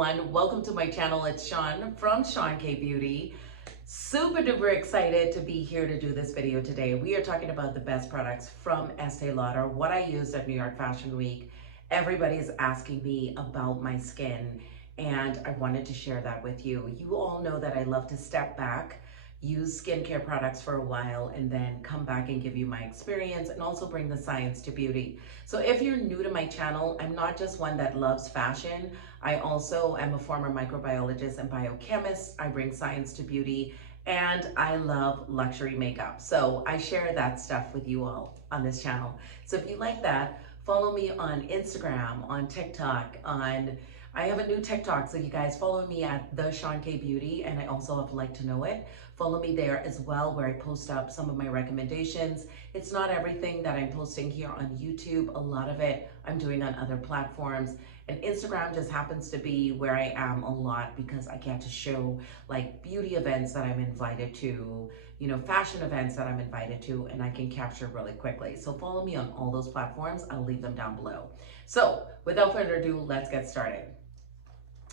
everyone, welcome to my channel. It's Sean from Seankbeauty. Super duper excited to be here to do this video today. We are talking about the best products from Estee Lauder, what I used at New York Fashion Week. Everybody is asking me about my skin and I wanted to share that with you. You all know that I love to step back, use skincare products for a while, and then come back and give you my experience and also bring the science to beauty. So if you're new to my channel, I'm not just one that loves fashion. I also am a former microbiologist and biochemist. I bring science to beauty and I love luxury makeup. So I share that stuff with you all on this channel. So if you like that, follow me on Instagram, on TikTok, I have a new TikTok, so you guys follow me at the Seankbeauty, and I also have Like to Know It. Follow me there as well, where I post up some of my recommendations. It's not everything that I'm posting here on YouTube. A lot of it I'm doing on other platforms. And Instagram just happens to be where I am a lot because I get to show like beauty events that I'm invited to, fashion events that I'm invited to, and I can capture really quickly. So follow me on all those platforms. I'll leave them down below. So without further ado, let's get started.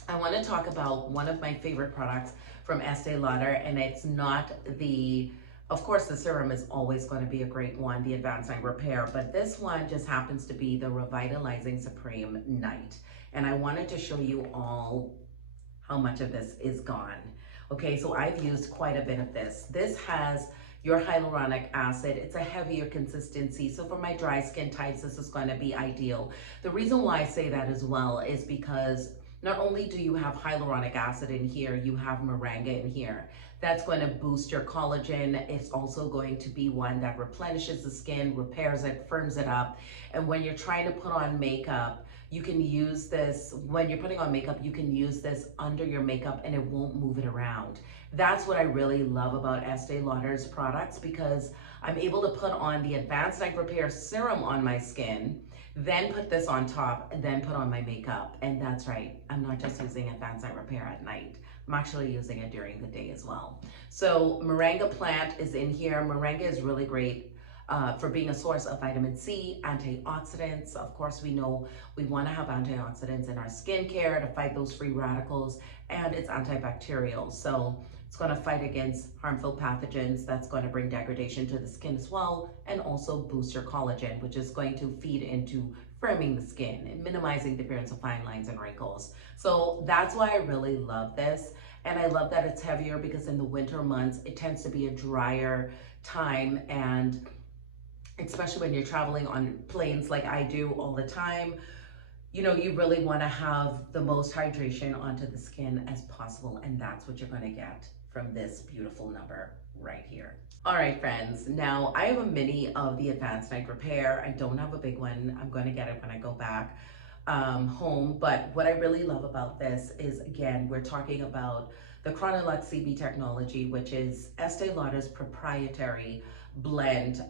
I want to talk about one of my favorite products from Estee Lauder, and it's not of course the serum is always going to be a great one, the Advanced Night Repair, but this one just happens to be the Revitalizing Supreme Night. And I wanted to show you all how much of this is gone. Okay, so I've used quite a bit of this. This has your hyaluronic acid. It's a heavier consistency. So for my dry skin types, this is going to be ideal. The reason why I say that as well is because not only do you have hyaluronic acid in here, you have moringa in here. That's going to boost your collagen. It's also going to be one that replenishes the skin, repairs it, firms it up. And when you're trying to put on makeup, you can use this, when you're putting on makeup, you can use this under your makeup and it won't move it around. That's what I really love about Estee Lauder's products, because I'm able to put on the Advanced Night Repair Serum on my skin, then put this on top, and then put on my makeup. And that's right, I'm not just using Advanced Night Repair at night. I'm actually using it during the day as well. So moringa plant is in here. Moringa is really great for being a source of vitamin C, antioxidants. Of course, we know we want to have antioxidants in our skincare to fight those free radicals, and it's antibacterial. So it's going to fight against harmful pathogens. That's going to bring degradation to the skin as well, and also boost your collagen, which is going to feed into firming the skin and minimizing the appearance of fine lines and wrinkles. So that's why I really love this. And I love that it's heavier because in the winter months, it tends to be a drier time, and especially when you're traveling on planes like I do all the time, you really want to have the most hydration onto the skin as possible, and that's what you're going to get from this beautiful number right here. All right, friends, now I have a mini of the Advanced Night Repair. I don't have a big one. I'm going to get it when I go back home, but what I really love about this is, again, we're talking about the Chronolux CB technology, which is Estee Lauder's proprietary blend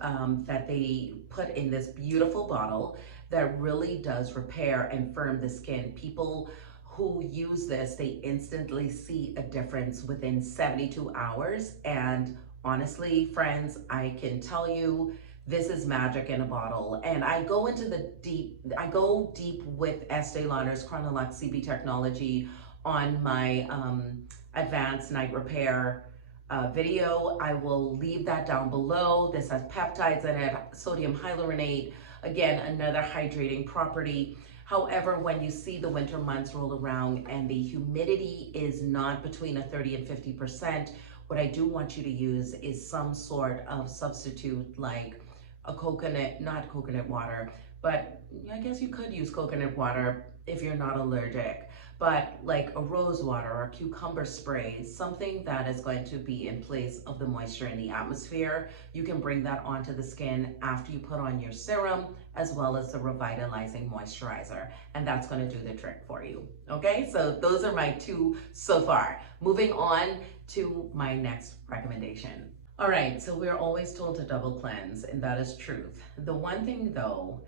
that they put in this beautiful bottle that really does repair and firm the skin. People who use this, they instantly see a difference within 72 hours. And honestly, friends, I can tell you, this is magic in a bottle. And I go deep with Estee Lauder's Chronolux CB technology on my Advanced Night Repair video. I will leave that down below. This has peptides in it, sodium hyaluronate, again, another hydrating property. However, when you see the winter months roll around and the humidity is not between 30 and 50%, what I do want you to use is some sort of substitute, like a coconut, not coconut water, but I guess you could use coconut water if you're not allergic, but like a rose water or cucumber spray, something that is going to be in place of the moisture in the atmosphere. You can bring that onto the skin after you put on your serum, as well as the Revitalizing Moisturizer, and that's going to do the trick for you. Okay, so those are my two so far. Moving on to my next recommendation. All right, so we're always told to double cleanse, and that is truth. The one thing though,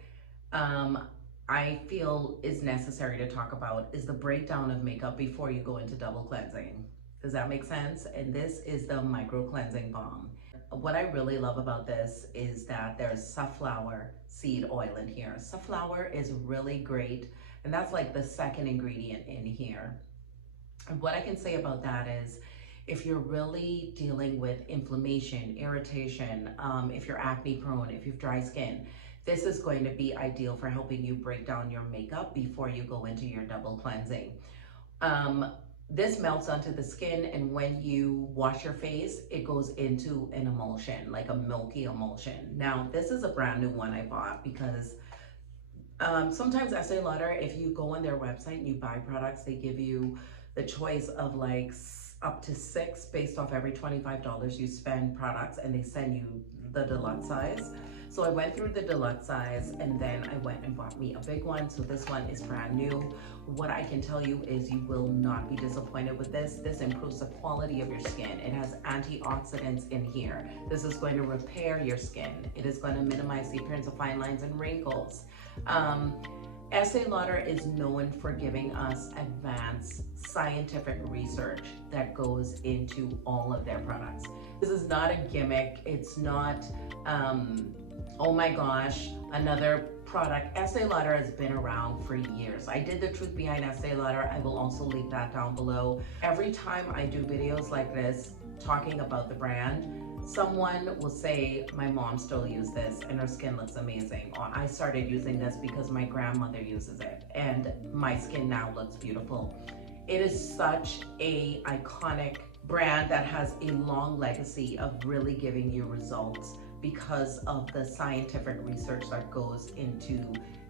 I feel is necessary to talk about is the breakdown of makeup before you go into double cleansing. Does that make sense? And this is the micro cleansing balm. What I really love about this is that there's safflower seed oil in here. Safflower is really great, and that's like the second ingredient in here. And what I can say about that is, if you're really dealing with inflammation, irritation, if you're acne prone, if you have dry skin, this is going to be ideal for helping you break down your makeup before you go into your double cleansing. This melts onto the skin, and when you wash your face, it goes into an emulsion, like a milky emulsion. Now, this is a brand new one I bought because sometimes Estee Lauder, if you go on their website and you buy products, they give you the choice of like up to 6 based off every $25 you spend products, and they send you the deluxe size. So I went through the deluxe size, and then I went and bought me a big one. So this one is brand new. What I can tell you is you will not be disappointed with this. This improves the quality of your skin. It has antioxidants in here. This is going to repair your skin. It is going to minimize the appearance of fine lines and wrinkles. Estee Lauder is known for giving us advanced scientific research that goes into all of their products. This is not a gimmick. It's not, oh my gosh, another product. Estee Lauder has been around for years. I did the truth behind Estee Lauder. I will also leave that down below. Every time I do videos like this talking about the brand, someone will say, my mom still uses this and her skin looks amazing. Or I started using this because my grandmother uses it and my skin now looks beautiful. It is such a iconic brand that has a long legacy of really giving you results because of the scientific research that goes into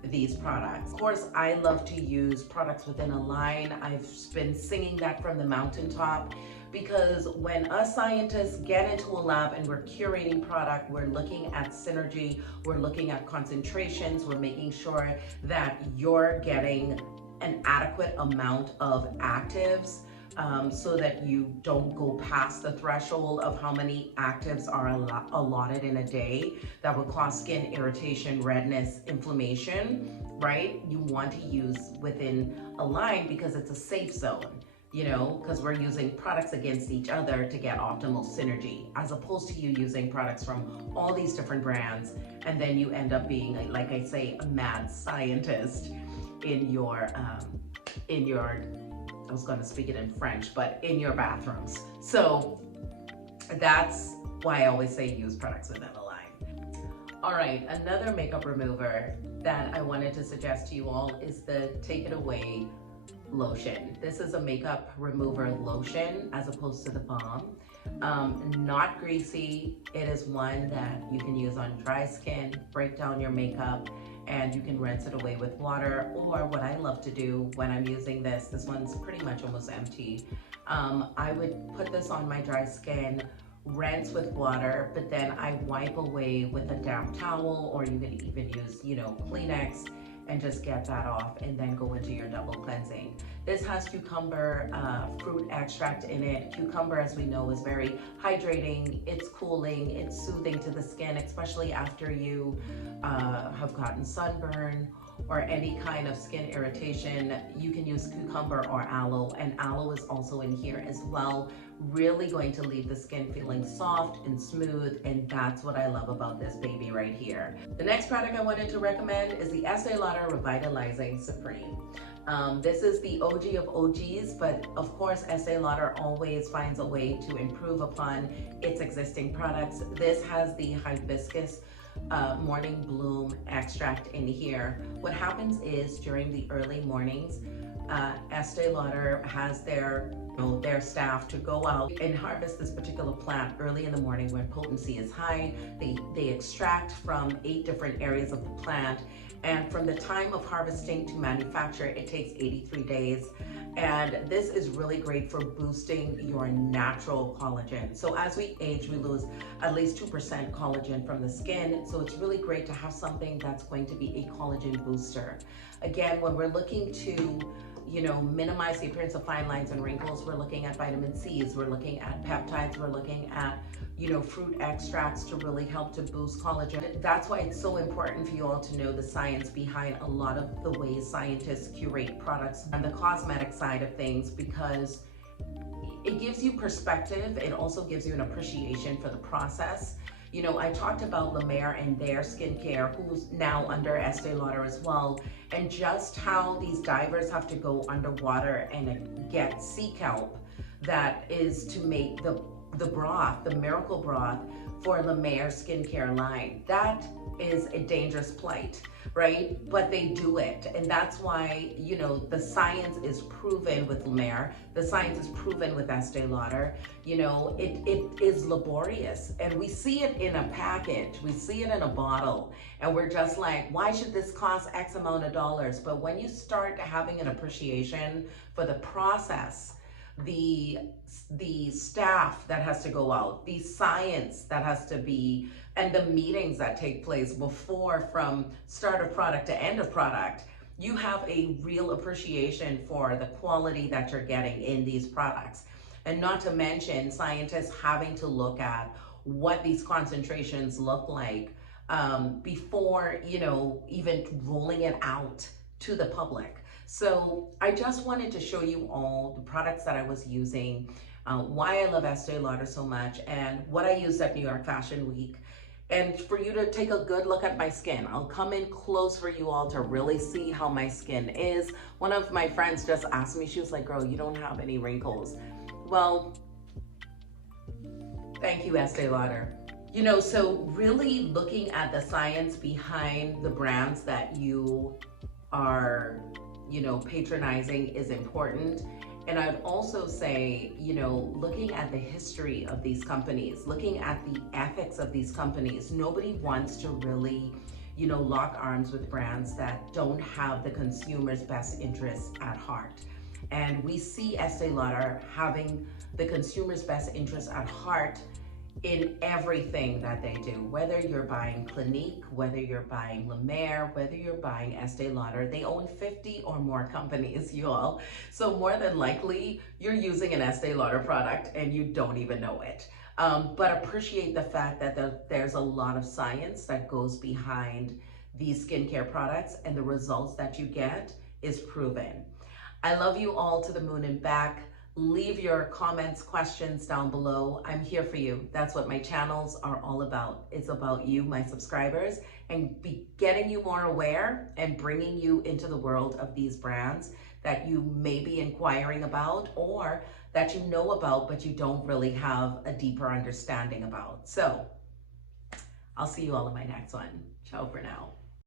these products. Of course, I love to use products within a line. I've been singing that from the mountaintop, because when us scientists get into a lab and we're curating product, we're looking at synergy, we're looking at concentrations, we're making sure that you're getting an adequate amount of actives, so that you don't go past the threshold of how many actives are allotted in a day that would cause skin irritation, redness, inflammation, right? You want to use within a line because it's a safe zone, you know, because we're using products against each other to get optimal synergy, as opposed to you using products from all these different brands, and then you end up being, like I say, a mad scientist in your, I was going to speak it in French, but in your bathrooms. So that's why I always say use products within a line. All right, another makeup remover that I wanted to suggest to you all is the Take It Away lotion. This is a makeup remover lotion as opposed to the balm. Not greasy. It is one that you can use on dry skin, break down your makeup, and you can rinse it away with water. Or what I love to do when I'm using this one's pretty much almost empty. I would put this on my dry skin, rinse with water, but then I wipe away with a damp towel, or you can even use, you know, Kleenex, and just get that off and then go into your double cleansing. This has cucumber fruit extract in it. Cucumber, as we know, is very hydrating, it's cooling, it's soothing to the skin, especially after you have gotten sunburn or any kind of skin irritation. You can use cucumber or aloe, and aloe is also in here as well. Really going to leave the skin feeling soft and smooth, and that's what I love about this baby right here. The next product I wanted to recommend is the Estee Lauder Revitalizing Supreme. This is the OG of OGs, but of course Estee Lauder always finds a way to improve upon its existing products. This has the hibiscus morning bloom extract in here. What happens is during the early mornings, Estee Lauder has their staff to go out and harvest this particular plant early in the morning when potency is high. They extract from 8 different areas of the plant, and from the time of harvesting to manufacture, it takes 83 days. And this is really great for boosting your natural collagen. So as we age, we lose at least 2% collagen from the skin. So it's really great to have something that's going to be a collagen booster. Again, when we're looking to, you know, minimize the appearance of fine lines and wrinkles, we're looking at vitamin C's, we're looking at peptides, we're looking at, you know, fruit extracts to really help to boost collagen. That's why it's so important for you all to know the science behind a lot of the ways scientists curate products and the cosmetic side of things, because it gives you perspective. It also gives you an appreciation for the process. You know, I talked about La Mer and their skincare, who's now under Estee Lauder as well, and just how these divers have to go underwater and get sea kelp that is to make the broth, the miracle broth for La Mer skincare line. That is a dangerous plight, right? But they do it. And that's why, you know, the science is proven with La Mer. The science is proven with Estee Lauder. You know, it is laborious. And we see it in a package. We see it in a bottle. And we're just like, why should this cost X amount of dollars? But when you start having an appreciation for the process, the staff that has to go out, the science that has to be, and the meetings that take place before, from start of product to end of product, you have a real appreciation for the quality that you're getting in these products. And not to mention scientists having to look at what these concentrations look like before, you know, even rolling it out to the public. So I just wanted to show you all the products that I was using, why I love Estee Lauder so much, and what I used at New York Fashion Week. And for you to take a good look at my skin. I'll come in close for you all to really see how my skin is. One of my friends just asked me, she was like, girl, you don't have any wrinkles. Well, thank you, Estee Lauder. You know, so really looking at the science behind the brands that you are, you know, patronizing is important. And I'd also say, you know, looking at the history of these companies, looking at the ethics of these companies, nobody wants to really, you know, lock arms with brands that don't have the consumer's best interests at heart. And we see Estee Lauder having the consumer's best interests at heart in everything that they do. Whether you're buying Clinique, whether you're buying La Mer, whether you're buying Estee Lauder, they own 50 or more companies, you all. So more than likely, you're using an Estee Lauder product and you don't even know it. But appreciate the fact that there's a lot of science that goes behind these skincare products, and the results that you get is proven. I love you all to the moon and back. Leave your comments, questions down below. I'm here for you. That's what my channels are all about. It's about you, my subscribers, and getting you more aware and bringing you into the world of these brands that you may be inquiring about, or that you know about but you don't really have a deeper understanding about. So I'll see you all in my next one. Ciao for now.